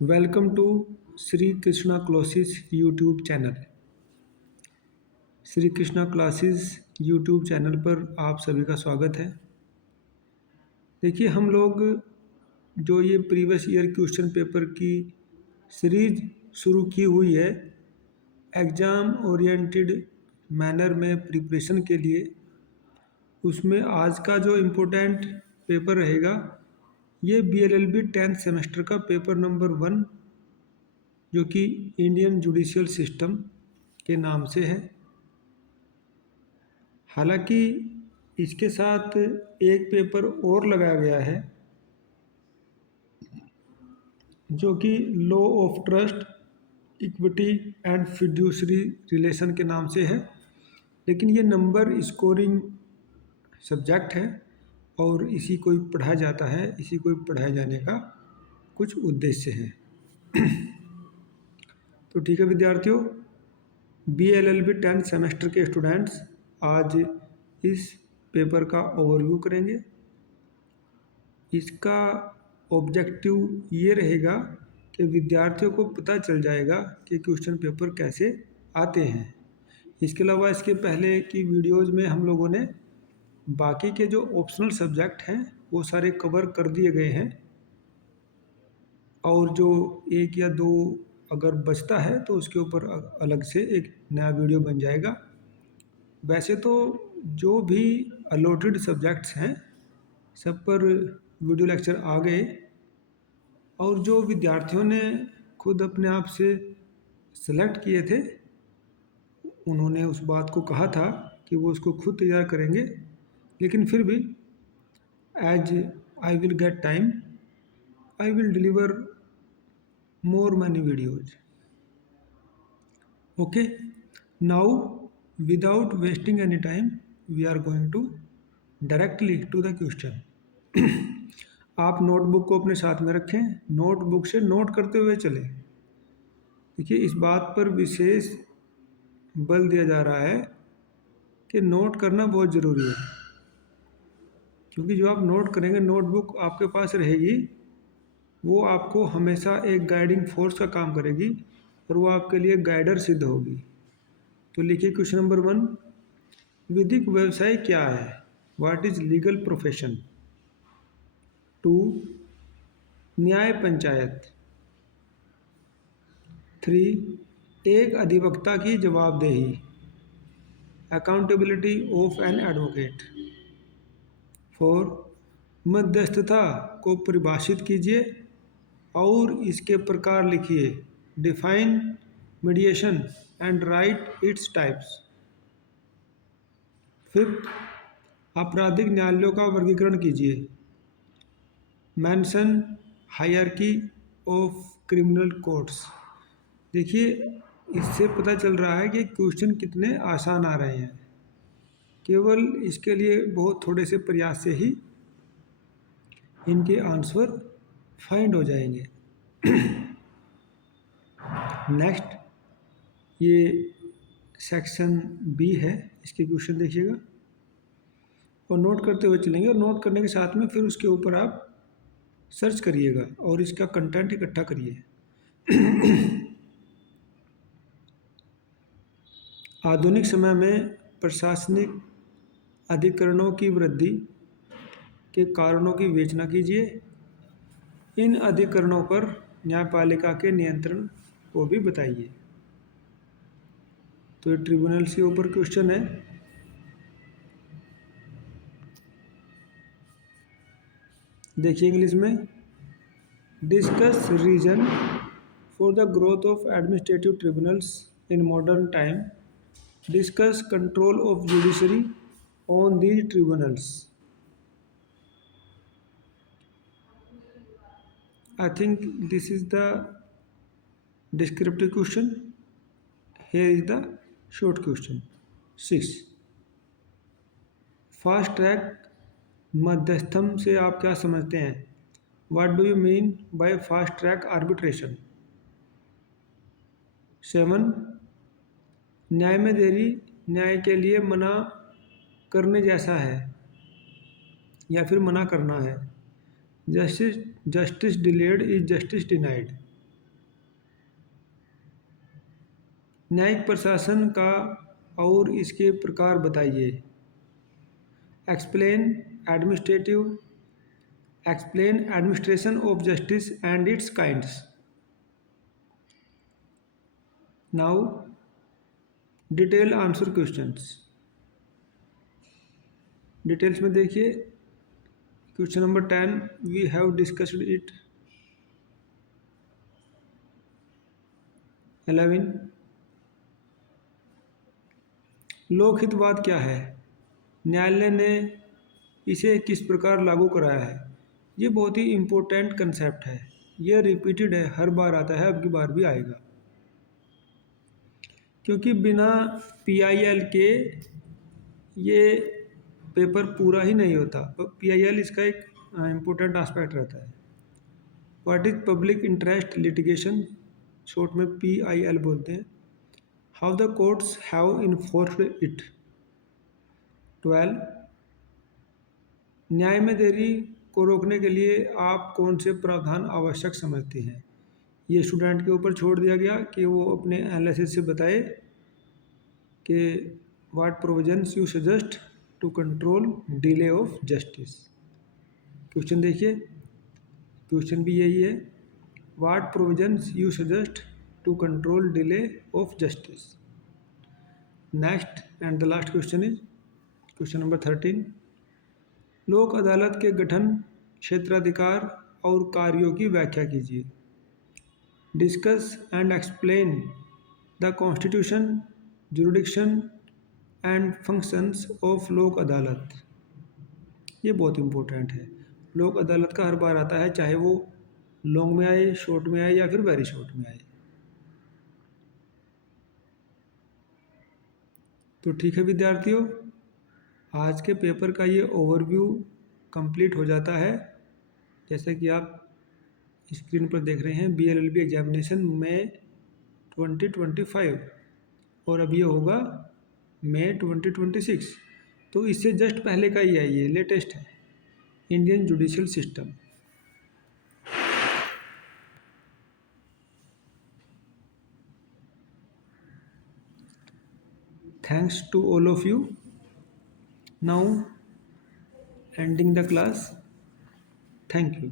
Welcome to Shri Krishna classes YouTube channel. Shri Krishna classes YouTube channel पर आप सभी का स्वागत है। देखिए, हम लोग जो ये प्रीवियस ईयर क्वेश्चन पेपर की सीरीज शुरू की हुई है एग्ज़ाम ओरिएंटेड मैनर में प्रिपरेशन के लिए, उसमें आज का जो इम्पोर्टेंट पेपर रहेगा ये BLLB 10th सेमेस्टर का पेपर नंबर 1, जो कि इंडियन जुडिशियल सिस्टम के नाम से है। हालांकि इसके साथ एक पेपर और लगाया गया है जो कि law of trust, equity and fiduciary relation के नाम से है, लेकिन ये नंबर स्कोरिंग सब्जेक्ट है और इसी को ही पढ़ाया जाता है, इसी को ही पढ़ाए जाने का कुछ उद्देश्य है। तो ठीक है विद्यार्थियों, BLLB 10th सेमेस्टर के स्टूडेंट्स आज इस पेपर का ओवरव्यू करेंगे। इसका ऑब्जेक्टिव ये रहेगा कि विद्यार्थियों को पता चल जाएगा कि क्वेश्चन पेपर कैसे आते हैं। इसके अलावा इसके पहले की वीडियोज़ में हम लोगों ने बाकी के जो ऑप्शनल सब्जेक्ट हैं वो सारे कवर कर दिए गए हैं, और जो एक या दो अगर बचता है तो उसके ऊपर अलग से एक नया वीडियो बन जाएगा। वैसे तो जो भी अलॉटेड सब्जेक्ट्स हैं सब पर वीडियो लेक्चर आ गए, और जो विद्यार्थियों ने खुद अपने आप से सेलेक्ट किए थे उन्होंने उस बात को कहा था कि वो उसको खुद तैयार करेंगे, लेकिन फिर भी as I will get time I will deliver more many videos. Okay, now without wasting any time we are going to directly to the question. आप नोटबुक को अपने साथ में रखें, नोटबुक से नोट करते हुए चलें। देखिए, इस बात पर विशेष बल दिया जा रहा है कि नोट करना बहुत ज़रूरी है, क्योंकि जो आप नोट करेंगे, नोटबुक आपके पास रहेगी, वो आपको हमेशा एक गाइडिंग फोर्स का काम करेगी और वो आपके लिए गाइडर सिद्ध होगी। तो लिखिए क्वेश्चन नंबर 1, विधिक व्यवसाय क्या है? What is legal profession? 2, न्याय पंचायत। 3, एक अधिवक्ता की जवाबदेही, अकाउंटेबिलिटी ऑफ एन एडवोकेट। 4, मध्यस्थता को परिभाषित कीजिए और इसके प्रकार लिखिए, define mediation and right its types. 5th, आपराधिक न्यायालयों का वर्गीकरण कीजिए, mention hierarchy of criminal courts. देखिए, इससे पता चल रहा है कि क्वेश्चन कितने आसान आ रहे हैं, केवल इसके लिए बहुत थोड़े से प्रयास से ही इनके आंसर फाइंड हो जाएंगे। नेक्स्ट, ये सेक्शन बी है, इसके क्वेश्चन देखिएगा और नोट करते हुए चलेंगे, और नोट करने के साथ में फिर उसके ऊपर आप सर्च करिएगा और इसका कंटेंट इकट्ठा करिए। आधुनिक समय में प्रशासनिक अधिकरणों की वृद्धि के कारणों की विवेचना कीजिए, इन अधिकरणों पर न्यायपालिका के नियंत्रण को भी बताइए। तो ये ट्रिब्यूनल्स के ऊपर क्वेश्चन है। देखिए इंग्लिश में, discuss reason for the growth of administrative tribunals in modern time, discuss control of judiciary on these tribunals. I think this is the descriptive question. Here is the short question. 6, fast track मध्यस्थम से आप क्या समझते हैं? What do you mean by fast track arbitration? 7, न्याय में देरी न्याय के लिए मना करने जैसा है या फिर मना करना है, justice delayed is justice denied. न्यायिक प्रशासन का और इसके प्रकार बताइए। Explain administrative, explain administration of justice and its kinds. Now detail answer questions. Details में देखिए, question number 10 we have discussed it. 11 लोकहितवाद क्या है, न्यायालय ने इसे किस प्रकार लागू कराया है। ये बहुत ही इम्पोर्टेंट कंसेप्ट है, ये रिपीटेड है, हर बार आता है, अब की बार भी आएगा, क्योंकि बिना PIL के ये पेपर पूरा ही नहीं होता। PIL इसका एक इम्पोर्टेंट एस्पेक्ट रहता है। What is public interest litigation, short में PIL बोलते हैं। How the courts have enforced it. 12 न्याय में देरी को रोकने के लिए आप कौन से प्रावधान आवश्यक समझते हैं। ये स्टूडेंट के ऊपर छोड़ दिया गया कि वो अपने एनालिसिस से बताए कि what provisions you suggest to control delay of justice. Question देखिए, क्वेश्चन भी यही है, what provisions you suggest to control delay of justice. Next and the last question is question number 13। Lok अदालत के गठन, क्षेत्राधिकार और कार्यों की व्याख्या कीजिए। Discuss and explain the constitution, jurisdiction and functions of लोक अदालत। ये बहुत इंपॉर्टेंट है, लोक अदालत का हर बार आता है, चाहे वो लॉन्ग में आए, शॉर्ट में आए या फिर वेरी शॉर्ट में आए। तो ठीक है विद्यार्थियों, आज के पेपर का ये ओवरव्यू कंप्लीट हो जाता है। जैसे कि आप स्क्रीन पर देख रहे हैं, BLLB एग्जामिनेशन मई 2025 और अब ये होगा मई 2026। तो इससे जस्ट पहले का ही है, ये लेटेस्ट है, Indian judicial system. Thanks to all of you. Now ending the class. Thank you.